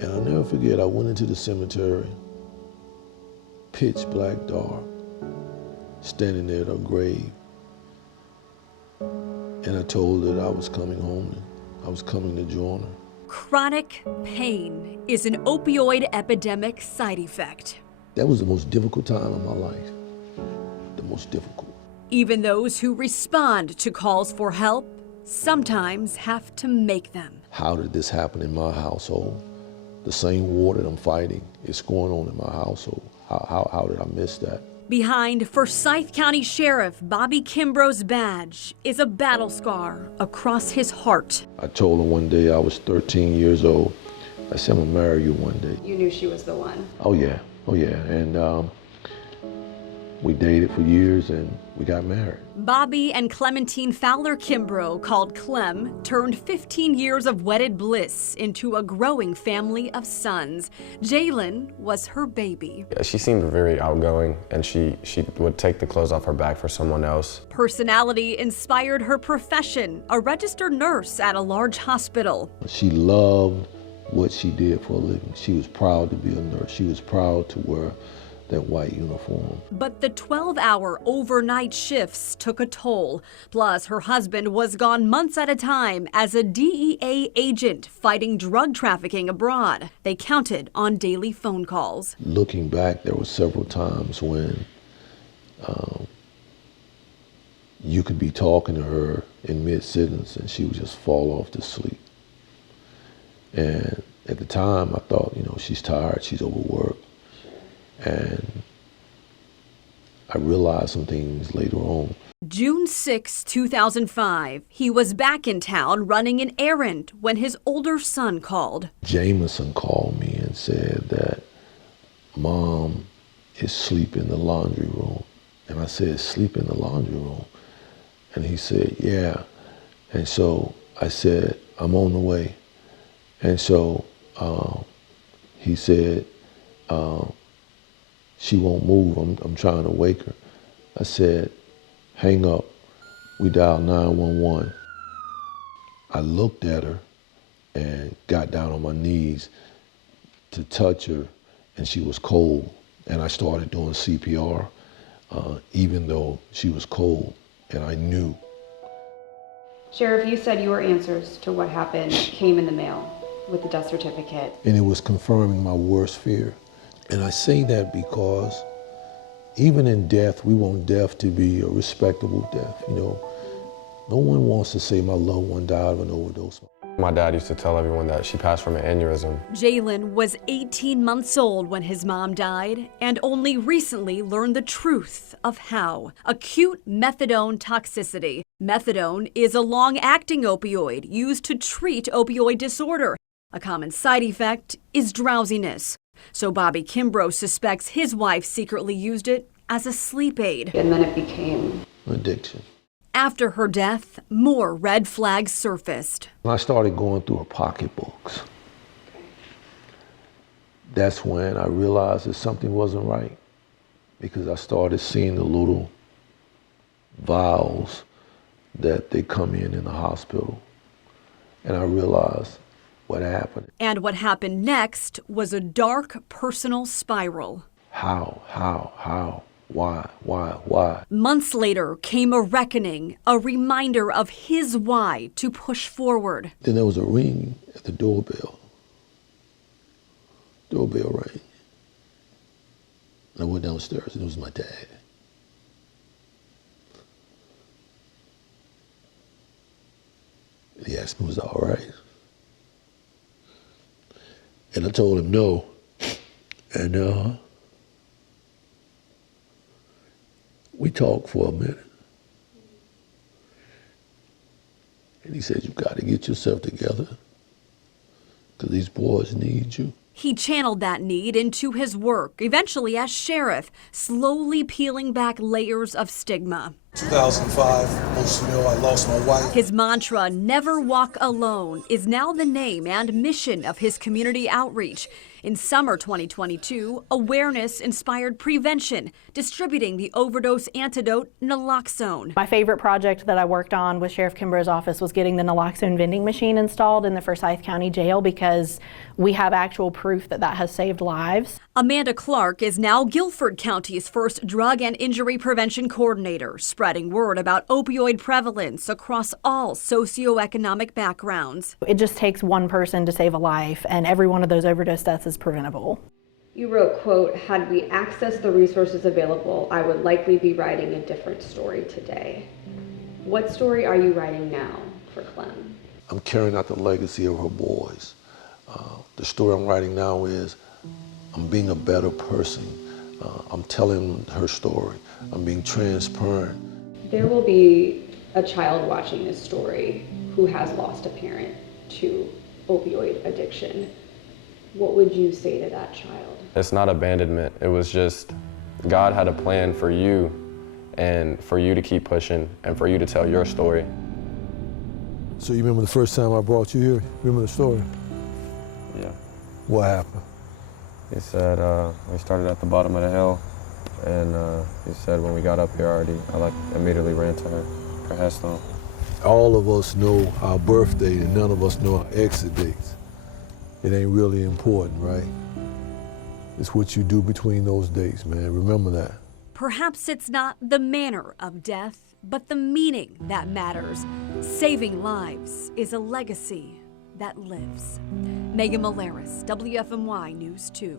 And I'll never forget, I went into the cemetery, pitch black dark, standing there at her grave. And I told her that I was coming home and I was coming to join her. Chronic pain is an opioid epidemic side effect. That was the most difficult time of my life, the most difficult. Even those who respond to calls for help sometimes have to make them. How did this happen in my household? The same war that I'm fighting is going on in my household. How did I miss that? Behind Forsyth County Sheriff Bobby Kimbrough's badge is a battle scar across his heart. I told her one day, I was 13 years old, I said, I'm gonna marry you one day. You knew she was the one? Oh yeah. And we dated for years and we got married. Bobby and Clementine Kimbrough, called Clem, turned 15 years of wedded bliss into a growing family of sons. Jalen was her baby. Yeah, she seemed very outgoing, and she would take the clothes off her back for someone else. Personality inspired her profession, a registered nurse at a large hospital. She loved what she did for a living. She was proud to be a nurse. She was proud to wear that white uniform. But the 12-hour overnight shifts took a toll. Plus, her husband was gone months at a time as a DEA agent fighting drug trafficking abroad. They counted on daily phone calls. Looking back, there were several times when you could be talking to her in mid-sentence and she would just fall off to sleep. And at the time, I thought, she's tired, she's overworked. And I realized some things later on. June 6, 2005, he was back in town running an errand when his older son called. Jameson called me and said that Mom is asleep in the laundry room. And I said, sleep in the laundry room? And he said, yeah. And so I said, I'm on the way. And so he said, she won't move, I'm trying to wake her. I said, hang up. We dialed 911. I looked at her and got down on my knees to touch her, and she was cold. And I started doing CPR, even though she was cold, and I knew. Sheriff, you said your answers to what happened came in the mail with the death certificate. And it was confirming my worst fear. And I say that because even in death, we want death to be a respectable death. No one wants to say my loved one died of an overdose. My dad used to tell everyone that she passed from an aneurysm. Jalen was 18 months old when his mom died and only recently learned the truth of how. Acute methadone toxicity. Methadone is a long-acting opioid used to treat opioid disorder. A common side effect is drowsiness. So Bobby Kimbrough suspects his wife secretly used it as a sleep aid. And then it became addiction. After her death, more red flags surfaced. When I started going through her pocketbooks, that's when I realized that something wasn't right, because I started seeing the little vials that they come in the hospital, and I realized what happened. And what happened next was a dark personal spiral. How? Why? Months later came a reckoning, a reminder of his why to push forward. Then there was a ring at the doorbell. Doorbell rang. I went downstairs and it was my dad. And he asked me, was I all right? And I told him no. And we talked for a minute. And he said, you've got to get yourself together, because these boys need you. He channeled that need into his work, eventually as sheriff, slowly peeling back layers of stigma. 2005, emotional, I lost my wife. His mantra, "Never walk alone," is now the name and mission of his community outreach. In summer 2022, awareness inspired prevention, distributing the overdose antidote naloxone. My favorite project that I worked on with Sheriff Kimbrough's office was getting the naloxone vending machine installed in the Forsyth County Jail, because we have actual proof that that has saved lives. Amanda Clark is now Guilford County's first drug and injury prevention coordinator, spreading word about opioid prevalence across all socioeconomic backgrounds. It just takes one person to save a life, and every one of those overdose deaths is preventable. You wrote, quote, "Had we accessed the resources available, I would likely be writing a different story today." What story are you writing now for Clem? I'm carrying out the legacy of her boys. The story I'm writing now is I'm being a better person. I'm telling her story. I'm being transparent. There will be a child watching this story who has lost a parent to opioid addiction. What would you say to that child? It's not abandonment. It was just God had a plan for you, and for you to keep pushing and for you to tell your story. So you remember the first time I brought you here? Remember the story? Yeah. What happened? He said we started at the bottom of the hill, and he said when we got up here already, I immediately ran to her headstone. All of us know our birthday and none of us know our exit dates. It ain't really important, right? It's what you do between those dates, man. Remember that. Perhaps it's not the manner of death, but the meaning that matters. Saving lives is a legacy that lives. Megan Malaris, WFMY News 2.